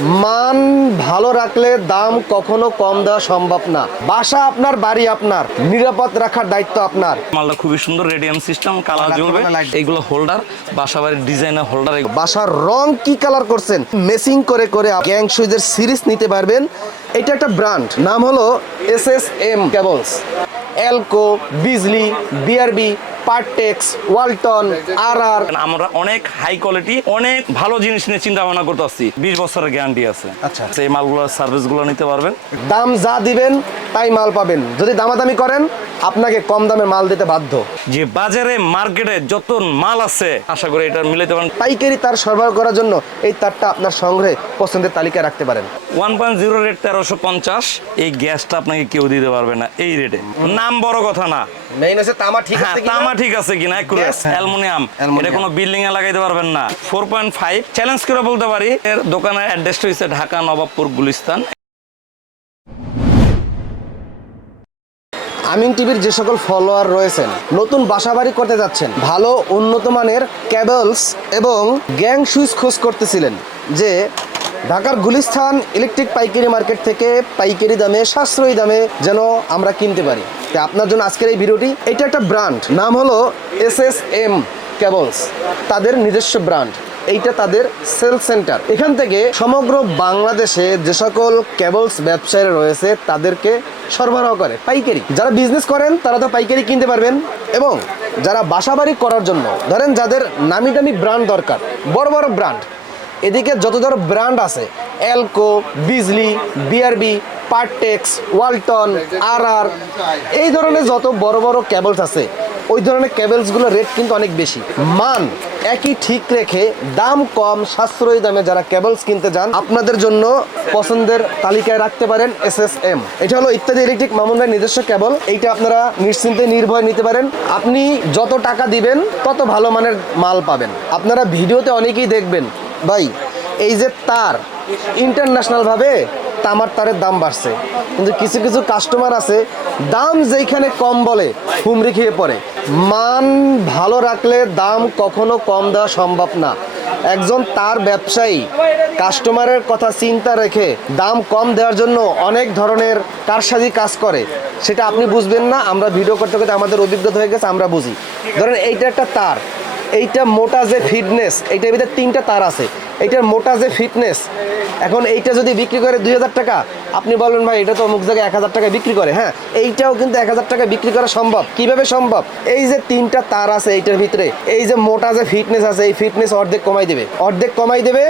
মান ভালো রাখলে দাম কখনো কম দেওয়া সম্ভব না। বাসা আপনার বাড়ি আপনার নিরাপদ রাখার দায়িত্ব আপনার। মালটা খুবই সুন্দর রেডিয়াম সিস্টেম কালার জ্বলবে। এইগুলো হোল্ডার বাসা বাড়ির ডিজাইনের হোল্ডার বাসার রং কি কালার করছেন? মেসিং করে করে গ্যাং সুইজের সিরিজ নিতে পারবেন। এটা একটা ব্র্যান্ড নাম হলো S S M cables Elco Bijli BRB Partex Walton আর আর আমরা অনেক হাই কোয়ালিটি অনেক ভালো জিনিস নিয়ে চিন্তা ভাবনা করতে আসছি। বিশ বছরের গ্যারান্টি আছে। আচ্ছা। এই মালগুলো সার্ভিসগুলো নিতে পারবেন। দাম যা দিবেন তাই মাল পাবেন। যদি দামাদামি করেন আপনাকে কম দামে মাল দিতে বাধ্য। যে বাজারে মার্কেটে যত মাল আছে আশা করি এটা মিলাইতে পারেন। পাইকারি তার সরবরাহ করার জন্য এই তারটা আপনার সংগ্রহে পছন্দের তালিকায় রাখতে পারেন। ওয়ান পয়েন্ট জিরো রেট তেরোশো পঞ্চাশ এই গ্যাসটা আপনাকে কেউ দিতে পারবে না এই রেটে নাম বড় কথা না। মেইন হচ্ছে তামা ঠিক হ্যাঁ তামা ঠিক আছে কিনা? Yes. অ্যালুমিনিয়াম। এটা কোনো বিল্ডিং এ লাগাইতে পারবেন না। ফোর পয়েন্ট ফাইভ চ্যালেঞ্জ করে বলতে পারি এর দোকানের অ্যাড্রেসটা হচ্ছে ঢাকা নবাবপুর গুলিস্তান। আমিন টিভির যে সকল ফলোয়ার রয়েছেন নতুন বাসাবাড়ি করতে যাচ্ছেন ভালো উন্নত মানের কেবলস এবং গ্যাং সুইচ খোঁজ করতেছিলেন যে ঢাকার গুলিস্তান ইলেকট্রিক পাইকারি মার্কেট থেকে পাইকারি দামে, সাশ্রয়ী দামে যেন আমরা কিনতে পারি। আপনার জন্য আজকের এই ভিডিওটি, এটা একটা ব্র্যান্ড নাম হলো এস এস এম কেবলস তাদের নিজস্ব ব্র্যান্ড এইটা তাদের সেল সেন্টার এখান থেকে সমগ্র বাংলাদেশে যে সকল কেবলস ব্যবসায়ী রয়েছে, তাদেরকে সরবরাহ করে পাইকারি। যারা বিজনেস করেন, তারা তো পাইকারি কিনতে পারবেন। এবং যারা বাসাবাড়ি করার জন্য, ধরেন যাদের নামি দামি ব্র্যান্ড দরকার, বড় বড় ব্র্যান্ড এদিকে যত ধর ব্র্যান্ড আছে Elco Bijli BRB Partex Walton আর আর এই ধরনের যত বড় বড় কেবলস আছে, ওই ধরনের কেবলসগুলোর রেট কিন্তু অনেক বেশি। মান একই ঠিক রেখে দাম কম, সাশ্রয়ী দামে যারা কেবলস কিনতে যান, আপনাদের জন্য পছন্দের তালিকায় রাখতে পারেন এস এস এম এটা হলো ইত্যাদি ইলেকট্রিক মামুন ভাই নিজস্ব কেবল এইটা আপনারা নিশ্চিন্তে নির্ভয় নিতে পারেন। আপনি যত টাকা দিবেন, তত ভালো মানের মাল পাবেন। আপনারা ভিডিওতে অনেকেই দেখবেন ভাই, এই যে তার ইন্টারন্যাশনাল ভাবে তামার তারের দাম বাড়ছে। কিন্তু কিছু কিছু কাস্টমার আছে, দাম যেখানে কম বলে, হুমড়ি খেয়ে পড়ে। মান ভালো রাখলে দাম কখনো কম দেওয়া সম্ভব না। একজন তার ব্যবসায়ী কাস্টমারের কথা চিন্তা রেখে দাম কম দেওয়ার জন্য অনেক ধরনের কারসাজি কাজ করে। সেটা আপনি বুঝবেন না, আমরা ভিডিও করতে করতে আমাদের অভিজ্ঞতা হয়ে গেছে, আমরা বুঝি। ধরেন এইটা একটা তার এইটা মোটা যে ফিটনেস এইটার ভিতরে তিনটা তার আছে। এইটার মোটা যে ফিটনেস এখন এইটা যদি বিক্রি করে দুই হাজার টাকা, আপনি বলবেন, ভাই, এটা তো অমুক জায়গায় এক হাজার টাকায় বিক্রি করে। হ্যাঁ এইটাও কিন্তু এক হাজার টাকায় বিক্রি করা সম্ভব। কীভাবে সম্ভব? এই যে তিনটা তার আছে এইটার ভিতরে, এই যে মোটা যে ফিটনেস আছে, এই ফিটনেস অর্ধেক কমাই দেবে। অর্ধেক কমাই দেবে,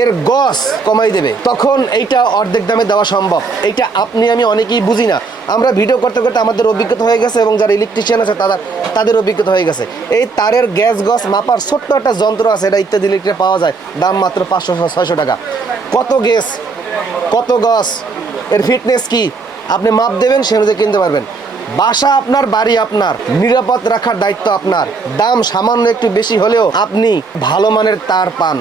এর গস কমাই দেবে। তখন এইটা অর্ধেক দামে দেওয়া সম্ভব। এইটা আপনি, আমি অনেকেই বুঝি না। আমরা ভিডিও করতে করতে আমাদের অভিজ্ঞতা হয়ে গেছে এবং যারা ইলেকট্রিশিয়ান আছে, তারা তাদের অভিজ্ঞতা হয়ে গেছে। এই তারের গ্যাস গস মাপার ছোট্ট একটা যন্ত্র আছে, এটা ইত্যাদি ইলেকট্রিক পাওয়া যায়। দাম মাত্র পাঁচশো ছয়শো টাকা। কত গ্যাস কত গস এর ফিটনেস কি? আপনি মাপ দেবেন, সে অনুযায়ী কিনতে পারবেন। বাসা আপনার, বাড়ি আপনার। নিরাপদ রাখার দায়িত্ব আপনার। দাম সামান্য একটু বেশি হলেও আপনি ভালো মানের তার পান।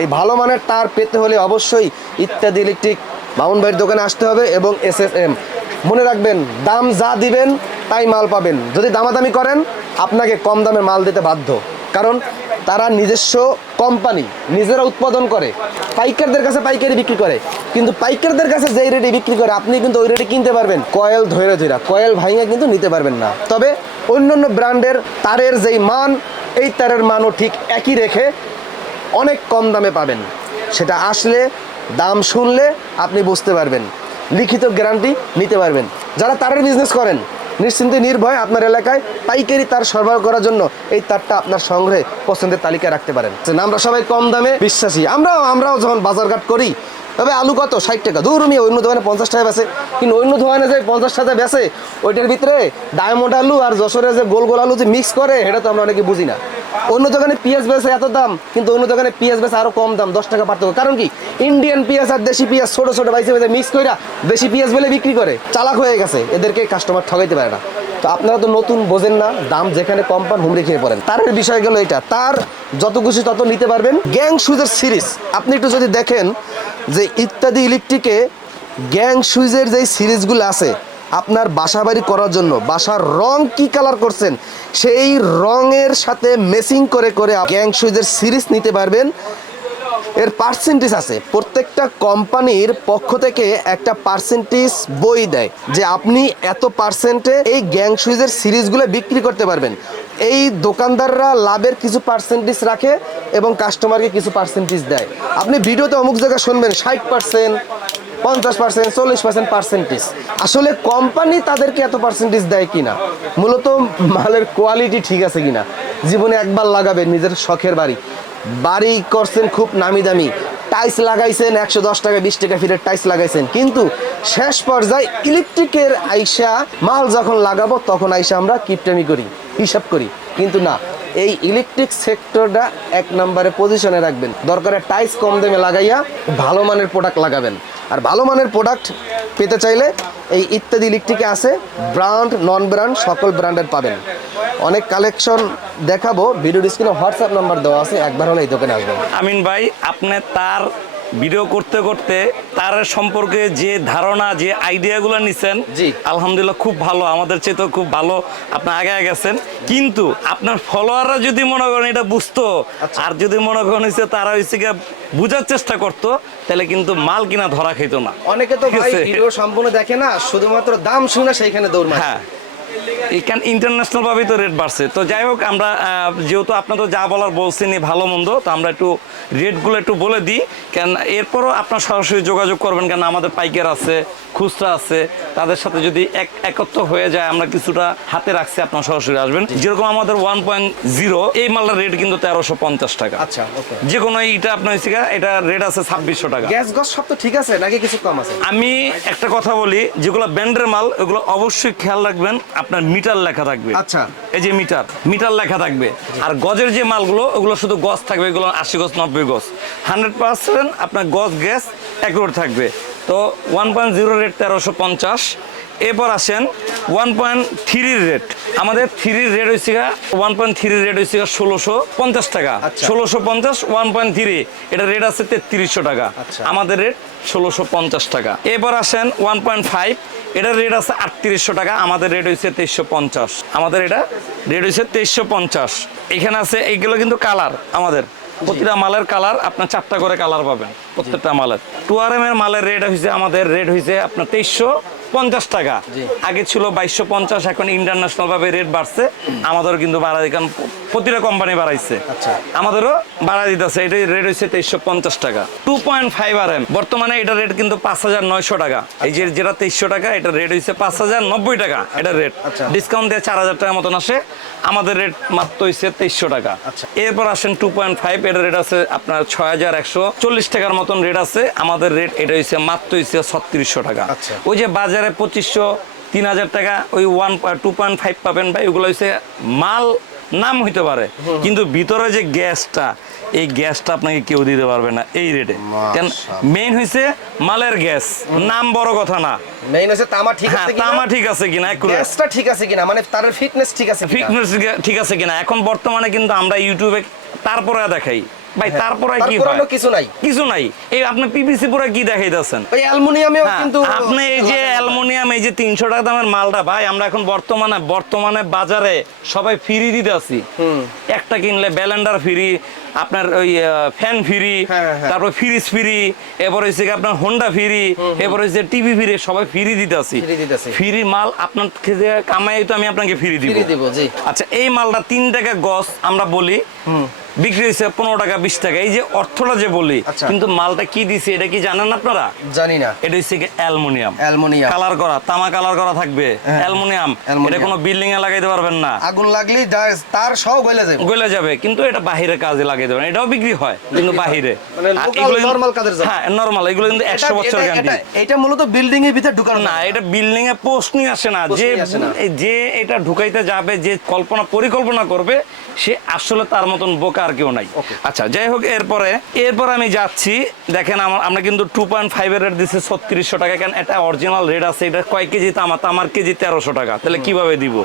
এই ভালো মানের তার পেতে হলে অবশ্যই ইত্যাদি ইলেকট্রিক মামুন ভাইয়ের দোকানে আসতে হবে এবং এস এস এম মনে রাখবেন, দাম যা দিবেন, তাই মাল পাবেন। যদি দামাদামি করেন, আপনাকে কম দামে মাল দিতে বাধ্য। কারণ তারা নিজস্ব কোম্পানি নিজেরা উৎপাদন করে। পাইকারদের কাছে পাইকারি বিক্রি করে। কিন্তু পাইকারদের কাছে যেই রেটে বিক্রি করে, আপনি কিন্তু ওই রেটে কিনতে পারবেন। কয়েল ধরে ধরে, কয়েল ভাঙে কিন্তু নিতে পারবেন না। তবে অন্য অন্য ব্র্যান্ডের তারের যেই মান, এই তারের মানও ঠিক একই রেখে অনেক কম দামে পাবেন। সেটা আসলে, দাম শুনলে আপনি বুঝতে পারবেন। লিখিত গ্যারান্টি নিতে পারবেন। যারা তারের বিজনেস করেন, নিশ্চিন্তে নির্ভয় আপনার এলাকায় পাইকারি তার সরবরাহ করার জন্য এই তারটা আপনার সংগ্রহে পছন্দের তালিকায় রাখতে পারেন। আমরা সবাই কম দামে বিশ্বাসী। আমরাও আমরাও যখন বাজারঘাট করি তবে আলু কত? ষাট টাকা। আমি অন্য দোকানে পঞ্চাশ টাকা বেছে কিন্তু অন্য দোকানে যে পঞ্চাশ টাকা বেছে ওইটার ভিতরে ডায়মন্ড আলু আর যশোরে যে গোল গোল আলু যে মিক্স করে, সেটা তো আমরা অনেকে বুঝি না। অন্য দোকানে পেঁয়াজ বেছে এত দাম, কিন্তু অন্য দোকানে পেঁয়াজ বেছে আরও কম দাম, দশ টাকা পার্থক্য। কারণ কি? ইন্ডিয়ান পেঁয়াজ আর দেশি পেঁয়াজ ছোট ছোট বাইসে বাইসে মিক্স করে দেশি পেঁয়াজ বলে বিক্রি করে। চালাক হয়ে গেছে। এদেরকে কাস্টমার ঠকাইতে পারে না। তো আপনারা তো নতুন বোঝেন না, দাম যেখানে কম পান হুমড়ি খেয়ে পড়েন। তারের বিষয় গেল এটা, তার যত খুশি তত নিতে পারবেন। গ্যাং সুইজের সিরিজ, আপনি একটু যদি দেখেন যে ইত্যাদি ইলেকট্রিকে, গ্যাং সুইজের যে সিরিজগুলো আছে, আপনার বাসা বাড়ি করার জন্য, বাসার রং কি কালার করছেন, সেই রঙের সাথে মেসিং করে করে গ্যাং সুইজের সিরিজ নিতে পারবেন। এর পার্সেন্টেজ আছে। প্রত্যেকটা কোম্পানির পক্ষ থেকে একটা পার্সেন্টেজ বই দেয় যে আপনি এত পার্সেন্টে এই গ্যাং সুইজের সিরিজগুলো বিক্রি করতে পারবেন। এই দোকানদাররা লাভের কিছু পার্সেন্টেজ রাখে এবং কাস্টমারকে কিছু পার্সেন্টেজ দেয়। আপনি ভিডিওতে অমুক জায়গায় শুনবেন, ষাট পার্সেন্ট পঞ্চাশ পার্সেন্ট চল্লিশ পার্সেন্ট পার্সেন্টেজ আসলে কোম্পানি তাদেরকে এত পার্সেন্টেজ দেয় কিনা? মূলত মালের কোয়ালিটি ঠিক আছে কিনা? জীবনে একবার লাগাবেন, নিজের শখের বাড়ি। বাড়ি করছেন খুব নামি দামি টাইস লাগাইছেন, একশো দশ টাকা, বিশ টাকা ফিরের টাইস লাগাইছেন। কিন্তু শেষ পর্যায়ে ইলেকট্রিকের আইসা মাল যখন লাগাবো, তখন আইসা আমরা কিপটামি করি, হিসাব করি। কিন্তু না, এই ইলেকট্রিক সেক্টরটা এক নম্বরে পজিশনে রাখবেন। দরকারে টাইস কম দামে লাগাইয়া ভালো মানের প্রোডাক্ট লাগাবেন। আর ভালো মানের প্রোডাক্ট পেতে চাইলে এই ইত্যাদি ইলেকট্রিকে আছে ব্র্যান্ড নন ব্র্যান্ড সকল ব্র্যান্ডের পাবেন। অনেক কালেকশন দেখাবো। ভিডিও স্ক্রিনে হোয়াটসঅ্যাপ নাম্বার দেওয়া আছে একবার হলে এই দোকানে আসবেন। আমিন ভাই আপনি তার ভিডিও করতে করতে তার সম্পর্কে যে ধারণা যে আইডিয়াগুলো নিছেন জি। আলহামদুলিল্লাহ খুব ভালো আমাদের চেয়ে তো খুব ভালো আপনি আগে গেছেন কিন্তু আপনার ফলোয়াররা যদি মনে করেন এটা বুঝতো আচ্ছা। আর যদি মনে করেন হচ্ছে তারা হচ্ছে বোঝার চেষ্টা করতো তাহলে কিন্তু মাল কিনা ধরা খেত না। অনেকে তো ভাই ভিডিও সম্পূর্ণ দেখে না শুধুমাত্র দাম শুনে সেইখানে দৌড় মারে হ্যাঁ। এখান ইন্টারন্যাশনাল ভাবেই তো রেট বাড়ছে। তো যাই হোক আমরা যেহেতু আপনার তো যা বলার বলছেনই ভালো মন্দ তো আমরা একটু রেটগুলো একটু বলে দিই। কেন এরপরও আপনার সরাসরি যোগাযোগ করবেন কেন আমাদের পাইকার আছে খুচরা আছে তাদের সাথে যদি এক একত্র হয়ে যায় আমরা কিছুটা হাতে রাখছি আপনার সরাসরি আসবেন। যেরকম আমাদের ওয়ান পয়েন্ট জিরো এই মালটার রেট কিন্তু তেরোশো পঞ্চাশ টাকা। আচ্ছা যে কোনো এইটা আপনার হচ্ছে এটা রেট আছে ছাব্বিশশো টাকা। গ্যাস গস সব তো ঠিক আছে নাকি কিছু কম আছে? আমি একটা কথা বলি যেগুলো ব্যান্ডের মাল ওগুলো অবশ্যই খেয়াল রাখবেন আপনার মিটার লেখা থাকবে। আচ্ছা। এই যে মিটার মিটার লেখা থাকবে। আর গজের যে মালগুলো ওগুলো শুধু গজ থাকবে এগুলো আশি গজ নব্বই গজ। হান্ড্রেড পার্সেন্ট আপনার গজ গ্যাস অ্যাকুরেট থাকবে। তো ওয়ান পয়েন্ট জিরো রেট তেরোশো পঞ্চাশ। এরপর আসেন ওয়ান পয়েন্ট থ্রির রেট। আমাদের থ্রির রেট হয়েছে ওয়ান পয়েন্ট থ্রির রেট হয়েছে ষোলোশো পঞ্চাশ টাকা। আচ্ছা। ষোলোশো পঞ্চাশ ওয়ান পয়েন্ট থ্রি। এটা রেট আছে তেত্রিশশো টাকা। আচ্ছা। আমাদের রেট ষোলোশো পঞ্চাশ টাকা। এবার আসেন ওয়ান পয়েন্ট ফাইভ। এটার রেট আছে আটত্রিশশো টাকা, আমাদের রেট হয়েছে তেইশশো পঞ্চাশ। আমাদের এটা রেট হয়েছে তেইশশো পঞ্চাশ। এখানে আছে, এইগুলো কিন্তু কালার আমাদের। প্রতিটা মালের কালার আপনার চারটা করে কালার পাবেন, প্রত্যেকটা মালের। টু আর এম এর মালের রেট হয়েছে আমাদের রেট হয়েছে আপনার তেইশশো পঞ্চাশ টাকা। আগে ছিল বাইশশো পঞ্চাশ এখন ইন্টারন্যাশনাল ভাবে রেট বাড়ছে। আমাদেরও কিন্তু বাড়াই কারণ প্রতিটা কোম্পানি বাড়াইছে। আচ্ছা। আমাদেরও বাড়া দিতেছে। এটা রেট হচ্ছে তেইশশো পঞ্চাশ টাকা। Two point five R M বর্তমানে এটা রেট কিন্তু পাঁচ হাজার নয়শো টাকা। এই যে যেটা তেইশশো টাকা এটা রেট হচ্ছে পাঁচ হাজার নব্বই টাকা। এটা রেট আচ্ছা। ডিসকাউন্ট দিয়ে চার হাজার টাকার মতন আসে। আমাদের রেট মাত্র হচ্ছে তেইশশো টাকা। আচ্ছা। এরপর আসেন টু পয়েন্ট ফাইভ এটা রেট আছে আপনার ছয় হাজার একশো চল্লিশ টাকার মতন রেট আছে। আমাদের রেট এটা হচ্ছে মাত্র হচ্ছে ছত্রিশশো টাকা। আচ্ছা। ওই যে বাজারে পঁচিশশো তিন হাজার টাকা ওই ওয়ান টু পয়েন্ট ফাইভ পাবেন ভাই ওগুলো হচ্ছে মাল নাম হইতে পারে। কিন্তু ভিতরে যে গ্যাসটা এই গ্যাসটা আপনাকে কেউ দিতে পারবে না এই রেটে কেন মেইন হয়েছে মালের গ্যাস। নাম বড় কথা না। মেইন হচ্ছে তামা ঠিক হ্যাঁ আছে কিনা? তামা ঠিক আছে কিনা। গ্যাসটা ঠিক আছে কিনা? মানে তার ফিটনেস ঠিক আছে ফিটনেস ঠিক আছে কিনা? এখন বর্তমানে কিন্তু আমরা ইউটিউবে তারপরে দেখাই। ভাই তারপরে কি হয়? কিছু নাই। কিছু নাই। এই আপনি পিপিসি পরে কি দেখাইতেছেন? ওই অ্যালুমিনিয়ামেও হ্যাঁ, কিন্তু আপনি এই যে অ্যালুমিনিয়াম এই যে তিনশো টাকা দামের মালটা ভাই আমরা এখন বর্তমানে বর্তমানে বাজারে সবাই ফ্রি দিতে আছি। একটা কিনলে ব্যালেন্ডার ফ্রি আপনার ওই ফ্যান ফ্রি হ্যাঁ, হ্যাঁ। তারপর ফ্রিজ ফ্রি এরপর হচ্ছে আপনার হোন্ডা ফ্রি এরপর হচ্ছে টিভি ফ্রি সবাই ফ্রি দিতে আছি। ফ্রি মাল আপনার কামাই তো আমি আপনাকে ফ্রি দিব। আচ্ছা এই মালটা তিন টাকা গছ আমরা বলি। বিক্রি হয়েছে পনেরো টাকা বিশ টাকা। এই যে অর্থটা যে বলি আচ্ছা। কিন্তু মালটা কি দিছে এটা কি জানেন আপনারা? জানি না। এটা হচ্ছে অ্যালুমিনিয়াম। অ্যালুমিনিয়াম। কালার করা তামা কালার করা থাকবে। Aluminium aluminium. এটা কোনো বিল্ডিং এ লাগাইতে পারবেন না। আগুন লাগলেই যা- তার সহ গলে যাবে। গলে যাবে কিন্তু এটা বাহিরে কাজে লাগাইতে পারবেন এটাও বিক্রি হয় কিন্তু বাহিরে। কাজের হ্যাঁ নরমাল এগুলো কিন্তু একশো এটা- বছর এটা- গ্যারান্টি এটা- মূলত বিল্ডিং এর ভিতরে ঢুকানো না এটা বিল্ডিং এ পোস্ট নিয়ে আসে না। যে যে এটা ঢুকাইতে যাবে যে কল্পনা পরিকল্পনা করবে সে আসলে তার মতন বোকা আর কেউ নাই। আচ্ছা যাই হোক এরপরে এরপর আমি যাচ্ছি। দেখেন আমরা কিন্তু টু পয়েন্ট ফাইভ এর রেট দিচ্ছি ছত্রিশশো টাকা। কেন এটা অরিজিনাল রেট আছে এটা কয় কেজি? তামা তামার কেজি তেরোশো টাকা। তাহলে কীভাবে দিব?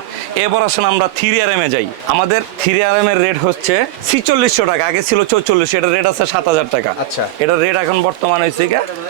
এরপর আসেন আমরা থ্রি আর এম এ যাই। আমাদের থ্রি আর এম এর রেট হচ্ছে ছিচল্লিশশো টাকা। আগে ছিল চৌচল্লিশ এটা রেট আছে সাত হাজার টাকা। আচ্ছা। এটা রেট এখন বর্তমান হয়েছে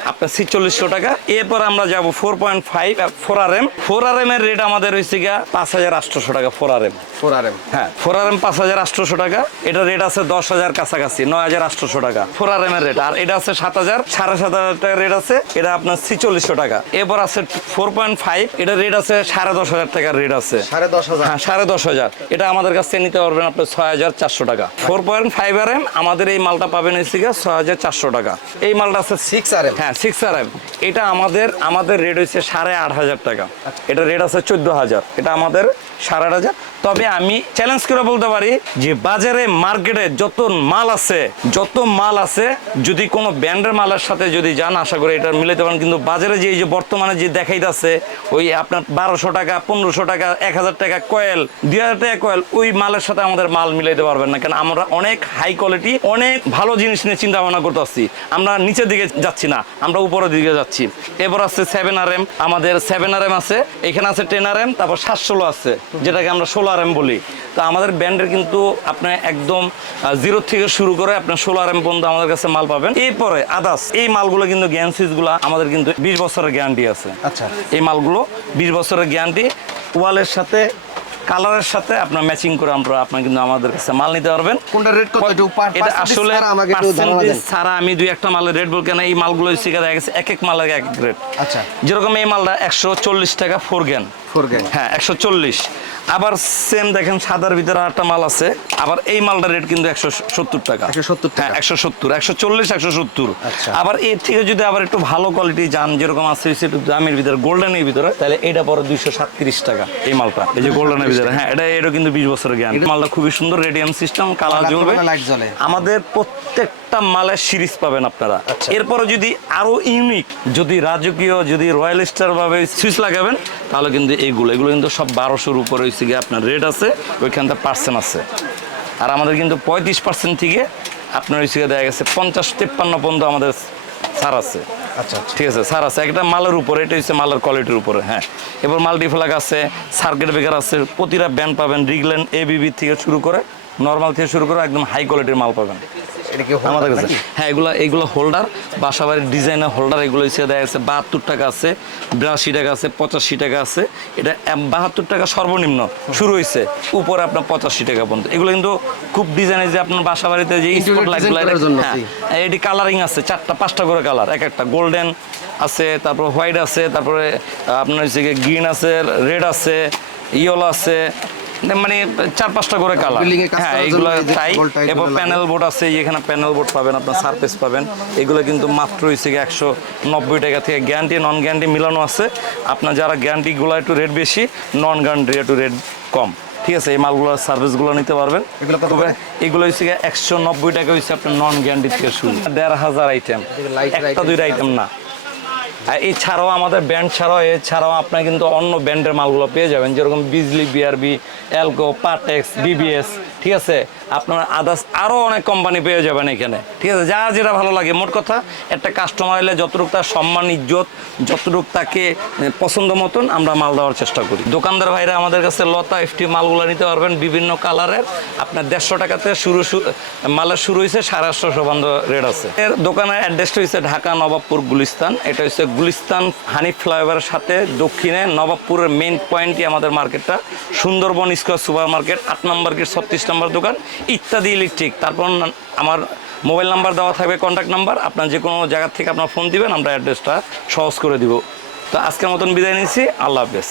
আপনার ছিচল্লিশশো টাকা। এরপর আমরা যাব four point five four R M four R M এর রেট আমাদের হয়েছে গিয়ে পাঁচ হাজার আটশোশো টাকা four R M four R M হ্যাঁ ফোর আর এম পাঁচ হাজার আটশোশো টাকা। এটা রেট আছে আছে দশ হাজার কাছাকাছি নয় হাজার আটশোশো টাকা। ফোর আর এম এর রেট আর এটা আছে সাত হাজার সাড়ে সাত হাজার টাকার রেট আছে এটা আপনার ছিচল্লিশশো টাকা। এরপর আছে ফোর পয়েন্ট ফাইভ এটা রেট আছে সাড়ে দশ হাজার টাকার রেট আছে। সাড়ে দশ হাজার। হ্যাঁ সাড়ে দশ হাজার। এটা আমাদের কাছ থেকে নিতে পারবেন আপনার ছয় হাজার চারশো টাকা। Four point five R M আমাদের এই মালটা পাবেন এসে ছয় হাজার চারশো টাকা। এই মালটা আছে সিক্স আর এম। হ্যাঁ সিক্স আর এম। এটা আমাদের আমাদের রেট হচ্ছে সাড়ে আট হাজার টাকা। এটা রেট আছে চোদ্দ হাজার। এটা আমাদের সাড়ে আট তবে আমি চ্যালেঞ্জ করে বলতে পারি যে বাজারে মার্কেটে যত মাল আছে, যত মাল আছে, যদি কোনো ব্র্যান্ডের মালের সাথে যদি যান, আশা করি এটা মিলাতে পারেন। কিন্তু বাজারে যে এই যে বর্তমানে যে দেখাইতেছে, ওই আপনার বারোশো টাকা, পনেরোশো টাকা, এক হাজার টাকা কয়েল দুই হাজার টাকা কয়েল ওই মালের সাথে আমাদের মাল মিলাইতে পারবেন না। কারণ আমরা অনেক হাই কোয়ালিটি অনেক ভালো জিনিস নিয়ে চিন্তা ভাবনা করতে আসছি আমরা নিচের দিকে যাচ্ছি না, আমরা উপরের দিকে যাচ্ছি। এবার আছে সেভেন আর এম আমাদের সেভেন আর এম আছে, এখানে আছে টেন আর এম তারপর সাত ষোলো আছে। যেটাকে আমরা সোলার এম বলি। তো আমাদের ব্যান্ডের কিন্তু আপনি একদম জিরো থেকে শুরু করে আপনার সোলার এম পর্যন্ত আমাদের কাছে মাল পাবেন। এরপরে আদাস এই মালগুলো কিন্তু জ্ঞান সুইচগুলো আমাদের কিন্তু বিশ বছরের গ্যারান্টি আছে। আচ্ছা। এই মালগুলো বিশ বছরের গ্যারান্টি। ওয়ালের সাথে কালারের সাথে আপনার ম্যাচিং করে আমরা আপনার কিন্তু আমাদের কাছে মাল নিতে পারবেন। কোনটা রেট কত একটু এটা আসলে আমাকে। ছাড়া আমি দুই একটা মালের রেট বল কেন এই মালগুলো শিখে দেখা গেছে এক এক মালের এক এক রেট আচ্ছা। যেরকম এই মালটা একশো চল্লিশ টাকা ফোর গ্যান ফোর গ্যাং হ্যাঁ একশো চল্লিশ। আবার সেম দেখেন সাদার ভিতরে একটা মাল আছে আবার এই মালটার রেট কিন্তু একশো সত্তর টাকা। 170 টাকা। হ্যাঁ একশো সত্তর একশো চল্লিশ একশো সত্তর। আচ্ছা। আবার এর থেকে যদি আবার একটু ভালো কোয়ালিটি যান যেরকম আছে একটু দামের ভিতরে গোল্ডেনের ভিতরে তাহলে এটা পরে দুইশো সাতত্রিশ টাকা এই মালটা। এই যে গোল্ডেনের ভিতরে। হ্যাঁ এটা কিন্তু বিশ বছরের মালটা খুবই সুন্দর রেডিয়াম সিস্টেম কালার জ্বলবে। আমাদের প্রত্যেকটা মালের সিরিজ পাবেন আপনারা। আচ্ছা। এরপরে যদি আরও ইউনিক যদি রাজকীয় যদি রয়্যাল স্টার ভাবে সুইচ লাগাবেন তাহলে কিন্তু এইগুলো এগুলো কিন্তু সব বারোশোর উপরে হয়েছে গিয়ে আপনার রেট আছে ওইখান থেকে পার্সেন্ট আছে। আর আমাদের কিন্তু পঁয়ত্রিশ পার্সেন্ট থেকে আপনার হয়েছে দেখা গেছে পঞ্চাশ তেপ্পান্ন পর্যন্ত আমাদের ছাড় আছে। আচ্ছা আচ্ছা। ঠিক আছে স্যার আছে। একটা মালের উপরে, এটা হচ্ছে মালের কোয়ালিটির উপরে হ্যাঁ। এবার মাল্টিফ্লাগ আছে সার্কিট ব্রেকার আছে, প্রতিটা ব্যান্ড পাবেন রিগল্যান্ড এবিবি থেকে শুরু করে নর্মাল থেকে শুরু করে একদম হাই কোয়ালিটির মাল পাবেন। আমাদের কাছে। হ্যাঁ এগুলো এগুলো হোল্ডার বাসাবাড়ির ডিজাইনের হোল্ডার এগুলো হচ্ছে দেখা যাচ্ছে বাহাত্তর টাকা আছে বিরাশি টাকা আছে পঁচাশি টাকা আছে। এটা বাহাত্তর টাকা সর্বনিম্ন শুরু হয়েছে উপরে আপনার পঁচাশি টাকা পর্যন্ত। এগুলো কিন্তু খুব ডিজাইনের যে আপনার বাসাবাড়িতে যে স্পট design লাইট করার জন্য, হ্যাঁ। এটি কালারিং আছে চারটা পাঁচটা করে কালার এক একটা। গোল্ডেন আছে তারপর হোয়াইট আছে তারপরে আপনার হচ্ছে গ্রিন আছে রেড আছে ইয়েলো আছে মানে চার পাঁচটা করে কালার। হ্যাঁ এগুলো তাই এরপর প্যানেল বোর্ড আছে এখানে প্যানেল বোর্ড পাবেন আপনার সারফেস পাবেন। এগুলো কিন্তু মাত্র হচ্ছে একশো নব্বই টাকা থেকে গ্যারান্টি নন গ্যারান্টি মিলানো আছে। আপনার যারা গ্যারান্টিগুলো একটু রেট বেশি নন গ্যারান্টি একটু রেট কম। ঠিক আছে এই মালগুলো সার্ভিসগুলো নিতে পারবেন। এগুলো কত তবে এগুলো হচ্ছে একশো নব্বই টাকা হচ্ছে আপনার নন গ্যারান্টি থেকে শুরু। দেড় হাজার আইটেম একটা দুইটা আইটেম না। এছাড়াও আমাদের ব্যান্ড ছাড়াও, এছাড়াও আপনার কিন্তু অন্য ব্যান্ডের মালগুলো পেয়ে যাবেন। যেরকম বিজলি বিআরবি এলকো পাটেক্স বিবিএস ঠিক আছে? আপনার আদার্স আরও অনেক কোম্পানি পেয়ে যাবেন এখানে। ঠিক আছে? যা যেটা ভালো লাগে, মোট কথা, একটা কাস্টমার এলে যতটুকু তার সম্মান, ইজ্জত, যতটুকু তাকে পছন্দ মতন আমরা মাল দেওয়ার চেষ্টা করি। দোকানদার ভাইরা আমাদের কাছে লতা, এফটি মালগুলো নিতে পারবেন, বিভিন্ন কালারের। আপনার দেড়শো টাকাতে শুরু মালের শুরু হয়েছে সাড়ে আটশো বন্ধ রেট আছে। এর দোকানের অ্যাড্রেসটা হচ্ছে ঢাকা নবাবপুর গুলিস্তান। এটা হচ্ছে গুলিস্তান হানি ফ্লাইওভারের সাথে দক্ষিণে নবাবপুরের মেইন পয়েন্টই আমাদের মার্কেটটা সুন্দরবন স্কোয়ার সুপার মার্কেট আট নম্বর গেট ছত্রিশ নম্বর দোকান, ইত্যাদি ইলেকট্রিক তারপর আমার মোবাইল নাম্বার দেওয়া থাকবে কন্ট্যাক্ট নাম্বার আপনার যে কোনো জায়গার থেকে আপনার ফোন দিবেন, আমরা অ্যাড্রেসটা সহজ করে দিব। তো আজকের মতন বিদায় নিচ্ছি, আল্লাহ হাফেজ।